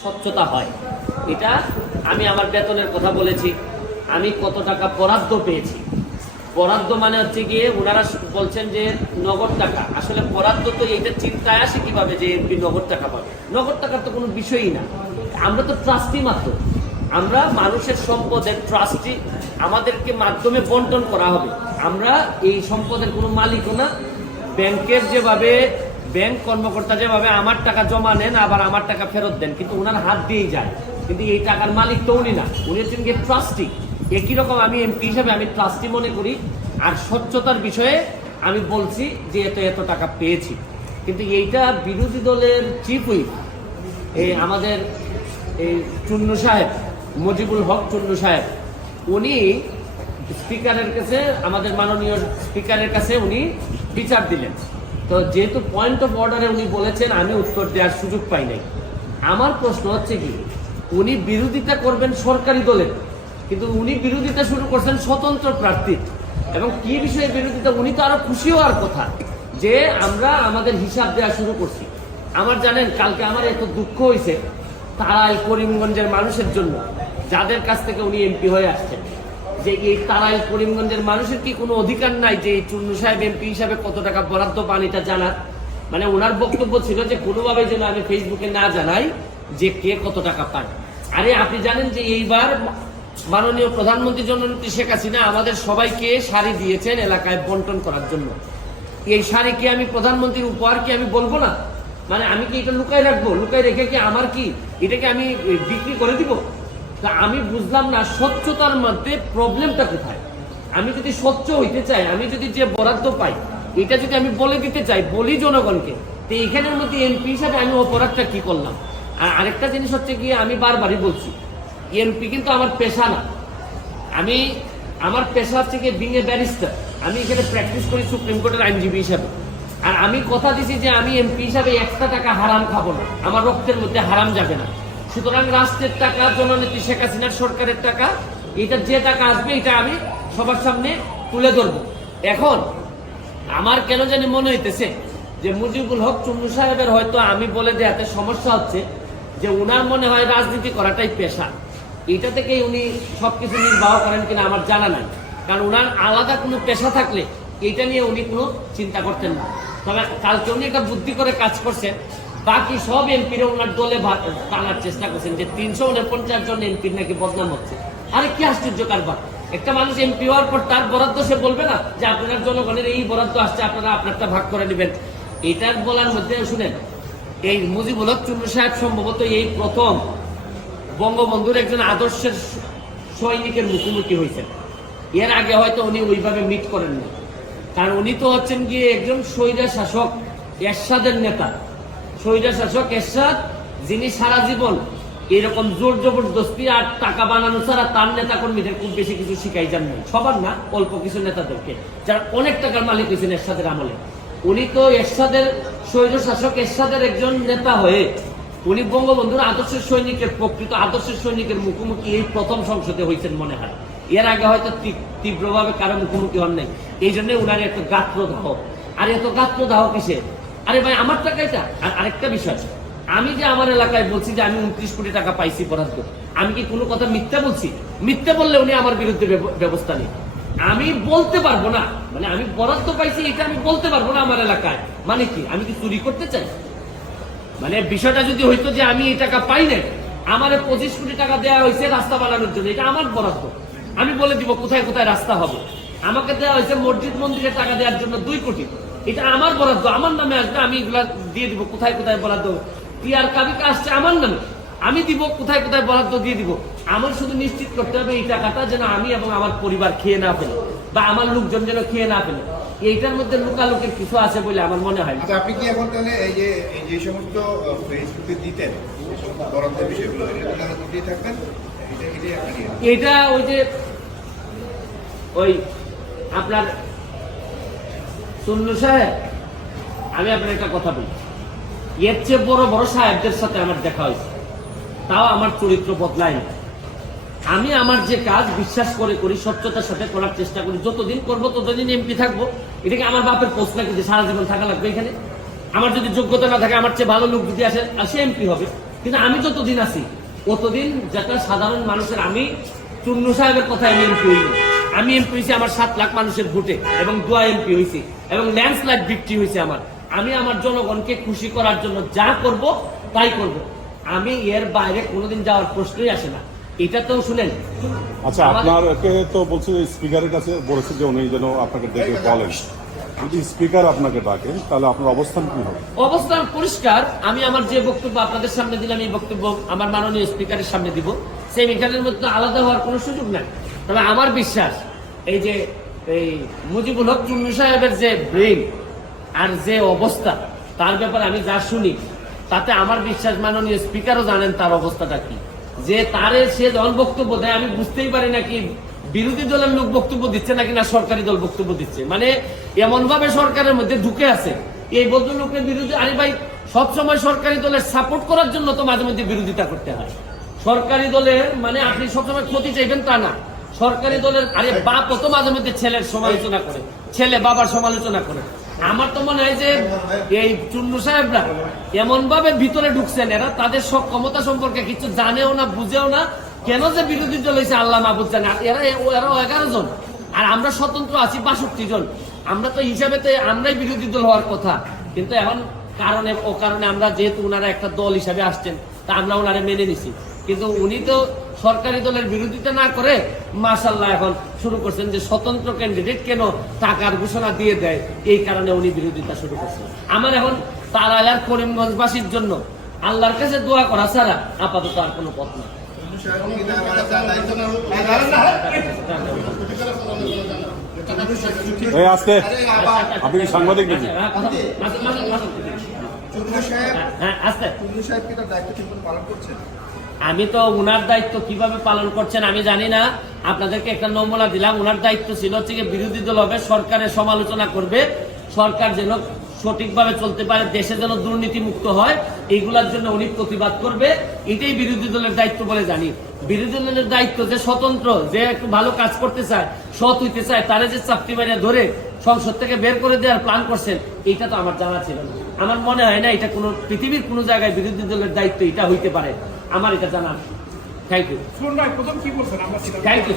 স্বচ্ছতা হয়। এটা আমি আমার বেতনের কথা বলেছি, আমি কত টাকা বরাদ্দ পেয়েছি। বরাদ্দ মানে হচ্ছে গিয়ে ওনারা বলছেন যে নগদ টাকা, আসলে বরাদ্দ তো এইটা চিন্তায় আসে কিভাবে যে এমপি নগদ টাকা পাবে। নগদ টাকার তো কোনো বিষয়ই না, আমরা তো ট্রাস্টি মাত্র, আমরা মানুষের সম্পদের ট্রাস্টি, আমাদেরকে মাধ্যমে বন্টন করা হবে। আমরা এই সম্পদের কোনো মালিকও না। ব্যাংকের যেভাবে ব্যাংক কর্মকর্তা যেভাবে আমার টাকা জমা নেন আবার আমার টাকা ফেরত দেন, কিন্তু ওনার হাত দিয়েই যায়, কিন্তু এই টাকার মালিক তো উনি না, উনি হচ্ছেন গিয়ে ট্রাস্টি। একই রকম আমি এমপি হিসাবে আমি ট্রাস্টি মনে করি। আর স্বচ্ছতার বিষয়ে আমি বলছি যে এত এত টাকা পেয়েছি, কিন্তু এইটা বিরোধী দলের চিফ হুইপ এই আমাদের এই চুন্নু সাহেব, মুজিবুল হক চুন্নু সাহেব, উনি স্পিকারের কাছে, আমাদের মাননীয় স্পিকারের কাছে উনি বিচার দিলেন। তো যেহেতু পয়েন্ট অফ অর্ডারে উনি বলেছেন, আমি উত্তর দেওয়ার সুযোগ পাই নাই। আমার প্রশ্ন হচ্ছে কি, উনি বিরোধিতা করবেন সরকারি দলের, কিন্তু উনি বিরোধিতা শুরু করছেন স্বতন্ত্র প্রার্থীর। এবং কি বিষয়ে বিরোধিতা, উনি তো আরো খুশি হওয়ার কথা যে আমরা আমাদের হিসাব দেওয়া শুরু করছি। আমার জানেন কালকে আমার এত দুঃখ হয়েছে তারাই করিমগঞ্জের মানুষের জন্য, যাদের কাছ থেকে উনি এমপি হয়ে আসছেন, যে এই তারাই করিমগঞ্জের মানুষের কি কোনো অধিকার নাই যে এই চুন্নু সাহেব এমপি হিসাবে কত টাকা বরাদ্দ পান এটা জানার। মানে ওনার বক্তব্য ছিল যে কোনোভাবে যেন আমি ফেসবুকে না জানাই যে কে কত টাকা পান। আরে আপনি জানেন যে এইবার মাননীয় প্রধানমন্ত্রী জননেত্রী শেখ হাসিনা আমাদের সবাইকে শাড়ি দিয়েছেন এলাকায় বন্টন করার জন্য। এই শাড়ি কি আমি প্রধানমন্ত্রীর উপহার কি আমি বলবো না? মানে আমি কি এটা লুকাই রাখবো? লুকাই রেখে কি আমার কি এটাকে আমি বিক্রি করে দিব? তা আমি বুঝলাম না স্বচ্ছতার মধ্যে প্রবলেমটা কোথায়। আমি যদি স্বচ্ছ হইতে চাই, আমি যদি যে বরাদ্দ পাই এটা যদি আমি বলে দিতে চাই, বলি জনগণকে, তো এখানের মধ্যে এমপি হিসাবে আমি অপরাধটা কি করলাম? আর আরেকটা জিনিস হচ্ছে গিয়ে, আমি বারবারই বলছি এমপি কিন্তু আমার পেশা না। আমার পেশা হচ্ছে গিয়ে বিং এ ব্যারিস্টার। আমি এখানে প্র্যাকটিস করি সুপ্রিম কোর্টের আইনজীবী হিসাবে। আর আমি কথা দিছি যে আমি এমপি হিসাবে একটা টাকা হারাম খাবো না, আমার রক্তের মধ্যে হারাম যাবে না। সুতরাং রাষ্ট্রের টাকা, জননেত্রী শেখ হাসিনার সরকারের টাকা, এটা যে টাকা আসবে এটা আমি সবার সামনে তুলে ধরবো। এখন আমার কেন জানি মনে হইতেছে যে মুজিবুল হক চুন্নু সাহেবের হয়তো আমি বলে দেওয়াতে সমস্যা হচ্ছে, যে উনার মনে হয় রাজনীতি করাটাই পেশা। এটা থেকেই উনি সবকিছু নির্বাহ করেন কিনা আমার জানা নাই, কারণ উনার আলাদা কোনো পেশা থাকলে এটা নিয়ে উনি কোনো চিন্তা করতেন না। তবে কালকে উনি একটা বুদ্ধি করে কাজ করছেন, বাকি সব এমপিরা ওনার দলে টানার চেষ্টা করছেন যে 349 জন এমপির নাকি বদনাম হচ্ছে। আরে কি আশ্চর্য কারবার! একটা মানুষ এমপি হওয়ার পর তার বরাদ্দ সে বলবে না যে আপনার জনগণের এই বরাদ্দ আসছে, আপনারা আপনারটা ভাগ করে নেবেন। এটার বলার মধ্যে শুনেন, এই মুজিবুল হক চুন্নু সাহেব সম্ভবত এই প্রথম বঙ্গবন্ধুর একজন আদর্শের সৈনিকের মুখোমুখি হয়েছেন। এর আগে হয়তো উনি ওইভাবে মিট করেননি, কারণ উনি তো হচ্ছেন গিয়ে একজন স্বৈরা শাসক এরশাদের নেতা। স্বৈরা শাসক এরশাদ, যিনি সারা জীবন এরকম জোর জবরদস্তি আর টাকা বানানো ছাড়া তার নেতা কর্মীদের খুব বেশি কিছু শিখাই যান নাই, সবার না, অল্প কিছু নেতাদেরকে, যারা অনেক টাকার মালিক হয়েছেন এরশাদের আমলে। উনি তো এরশাদের স্বৈর শাসক এরশাদের একজন নেতা হয়ে উনি বঙ্গবন্ধুর আদর্শের সৈনিকের, প্রকৃত আদর্শের সৈনিকের মুখোমুখি এই প্রথম সংসদে হয়েছেন মনে হয়। এর আগে হয়তো তীব্রভাবে কারো মুখোমুখি হন নাই, এই জন্য উনার এত গাত্রদাহ। আর এত গাত্রদাহ কিসে? আরে ভাই আমার টাকা এটা। আর আরেকটা বিষয়, আমি যে আমার এলাকায় বলছি যে আমি 29 কোটি টাকা পাইছি বরাদ্দ, আমি কি কোনো কথা মিথ্যা বলছি? মিথ্যা বললে উনি আমার বিরুদ্ধে ব্যবস্থা নেই। আমি বলতে পারবো না, মানে আমি বরাদ্দ পাইছি এটা আমি বলতে পারবো না আমার এলাকায়, মানে কি আমি কি চুরি করতে চাই? মানে বিষয়টা যদি হইতো যে আমি এই টাকা পাই নাই, আমার 25 কোটি টাকা দেওয়া হয়েছে রাস্তা বানানোর জন্য, এটা আমার বরাদ্দ, আমি বলে দিব কোথায় কোথায় রাস্তা হবে। আমাকে দেওয়া হয়েছে মসজিদ মন্দিরের টাকা দেওয়ার জন্য 2 কোটি, এটা আমার বরাদ্দ, আমার নামে আসবে, আমি এগুলা দিয়ে দিব কোথায় কোথায় বরাদ্দ। টিআর কাবিকা আসছে আমার নামে, আমি দিব কোথায় কোথায় বরাদ্দ দিয়ে দিব। আমার শুধু নিশ্চিত করতে হবে এই টাকাটা যেন আমি এবং আমার পরিবার খেয়ে না ফেলে, বা আমার লোকজন যেন খেয়ে না ফেলে। এইটার মধ্যে লুকালুকের কিছু আছে বলে আমার মনে হয়। আচ্ছা, আপনি কি এখন তাহলে এই যে সমস্ত ফেসবুকে দিতেন বরাদ্দের বিষয়গুলো দিতে থাকবেন, এটা ওই যে ওই আপনার চুন্নু সাহেব, আমি আপনার একটা কথা বলি, এর চেয়ে বড় বড় সাহেবদের সাথে আমার দেখা হয়েছে, তাও আমার চরিত্র বদলায়। আমি আমার যে কাজ বিশ্বাস করে করি, স্বচ্ছতার সাথে করার চেষ্টা করি, যতদিন করবো ততদিন এমপি থাকবো। এটাকে আমার বাপের পোস্ট নাকি যে সারা জীবন থাকা লাগবে এখানে? আমার যদি যোগ্যতা না থাকে, আমার চেয়ে ভালো লোক যদি আসে এমপি হবে, কিন্তু আমি যতদিন আছি ততদিন যেটা সাধারণ মানুষের, আমি চুন্নু সাহেবের কথা আমি এমপি হইনি, আমি এমপি হয়েছি আমার 7 লাখ মানুষের ভোটে এবং দোয়া এমপি হয়েছি এবং ল্যান্ডস্লাইড ভিক্টরি হয়েছে আমি আমার জনগণকে খুশি করার জন্য যা করব তাই করব। আমি এর বাইরে কোনোদিন যাওয়ার প্রশ্নই আসে না। এটা তো শুনেন, আচ্ছা, আপনাকে তো বলছে যে স্পিকারের কাছে বলেছে যে উনি যেন আপনাকে ডেকে বলেন, যদি স্পিকার আপনাকে ডাকেন তাহলে আপনার অবস্থান কি হবে? অবস্থান পরিষ্কার। আমি আমার যে বক্তব্য আপনাদের সামনে দিলাম, এই বক্তব্য আমার মাননীয় স্পিকারের সামনে দিব। সেই এখানের মধ্যে আলাদা হওয়ার কোনো সুযোগ নাই। তবে আমার বিশ্বাস, এই যে এই মুজিবুল হক চুন্নু সাহেবের যে ব্রেন আর যে অবস্থা, তার ব্যাপারে আমি যা শুনি তাতে আমার বিশ্বাস মাননীয় স্পিকারও জানেন তার অবস্থাটা কি। যে তারে সে যখন বক্তব্য দেয় আমি বুঝতেই পারি না কি বিরোধী দলের লোক বক্তব্য দিচ্ছে নাকি না সরকারি দল বক্তব্য দিচ্ছে। মানে এমন ভাবে সরকারের মধ্যে ঢুকে আছে এই ভদ্রলোকের বিরুদ্ধে। আরে ভাই, সবসময় সরকারি দলের সাপোর্ট করার জন্য তো মাঝে মধ্যে বিরোধিতা করতে হয়। সরকারি দলের মানে আপনি সবসময় ক্ষতি চাইবেন তা না। সরকারি দলের আরে বাপ তো মাঝে মধ্যে ছেলের সমালোচনা করে, ছেলে বাবার সমালোচনা করে। আমার তো মনে হয় যে এই চুন্নু সাহেবরা এমন ভাবে ভিতরে ঢুকছেন, এরা তাদের সব ক্ষমতা সম্পর্কে কিছু জানেও না, বুঝেও না। কেন যে বিরোধী দল হয়েছে আল্লাহ মাহবুদ জানে। এরা 11 জন আর আমরা স্বতন্ত্র আছি 62 জন। আমরা তো হিসাবেতে আমরাই বিরোধী দল হওয়ার কথা, কিন্তু এখন কারণে ও কারণে আমরা যেহেতু ওনারা একটা দল হিসাবে আসছেন তা আমরা ওনারা মেনে নিছি। কিন্তু উনি তো সরকারি দলের বিরোধিতা না করে মাশাআল্লাহ এখন শুরু করছেন যে স্বতন্ত্র ক্যান্ডিডেট কেন টাকার ঘোষণা দিয়ে দেয়, এই কারণে উনি বিরোধিতা শুরু করছেন। আমার এখন তারাইলার করিমগঞ্জবাসীর জন্য আল্লাহর কাছে দোয়া করা ছাড়া আপাতত আর কোনো পথ না। এই আজকে আপনি কি সাংবাদিক নাকি? আমি তো উনার দায়িত্ব কিভাবে পালন করছেন আমি জানি না। আপনাদেরকে একটা নমুনা দিলাম। উনার দায়িত্ব ছিল হচ্ছে বিরোধী দল হবে, সরকারের সমালোচনা করবে, সরকার যেন সঠিকভাবে চলতে পারে, দেশে যেন দুর্নীতি মুক্ত হয়, এইগুলার জন্য উনি প্রতিবাদ করবে। এটাই বিরোধী দলের দায়িত্ব বলে জানি। বিরোধী দলের দায়িত্ব যে স্বতন্ত্র, যে একটু ভালো কাজ করতে চায়, সৎ হইতে চায়, তারা যে চাপটি মারিয়া ধরে সংসদ থেকে বের করে দেওয়ার প্ল্যান করছেন, এটা তো আমার জানা ছিল না। আমার মনে হয় না এটা কোনো পৃথিবীর কোনো জায়গায় বিরোধী দলের দায়িত্ব এটা হইতে পারে। আমার এটা জানা। Thank you. প্রথম কি বলছেন আমরা থ্যাংক ইউ।